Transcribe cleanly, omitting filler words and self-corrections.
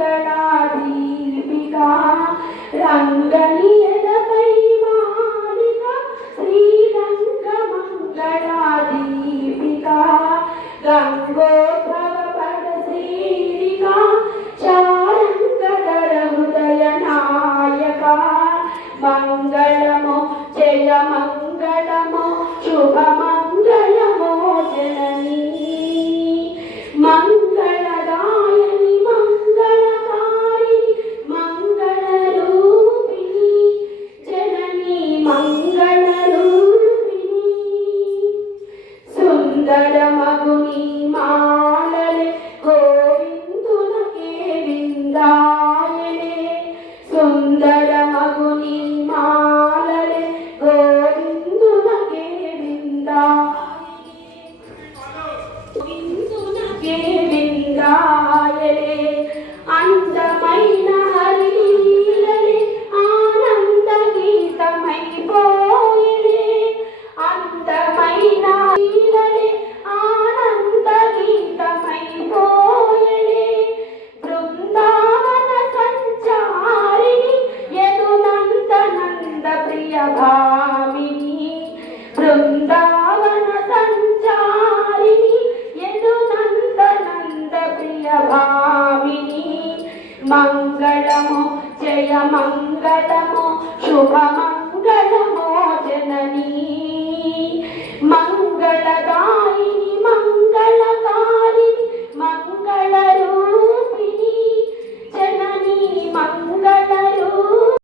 మంగళాదీపికా రంగనియతపై మాలిక శ్రీరంగ మంగళాదీపికా గంగోద్భవ పద శ్రీరికా చారంగధర హృదయ నాయక మంగళమో జయ మంగళమో శుభ మంగళమో జననీ మంగళదాయని మంగళకారిణి మంగళరూపిణి జననీ మంగళరూపిణి సుందరమగుని మాలలే గోవిందునకే విందాయనే సుందరమగుని మాలలే గోవిందునకే విందాయనే అందమైన హరిలీలలే ఆనంద గీతమైపోయే అందమైన లీలలే ఆనంద గీతమైపోయే బృందావన సంచారిణి యదునందనంద ప్రియ భామిని బృందావన సంచారిణి యదునందనంద ప్రియ భామిని మంగళమో జయ మంగళమో శుభమ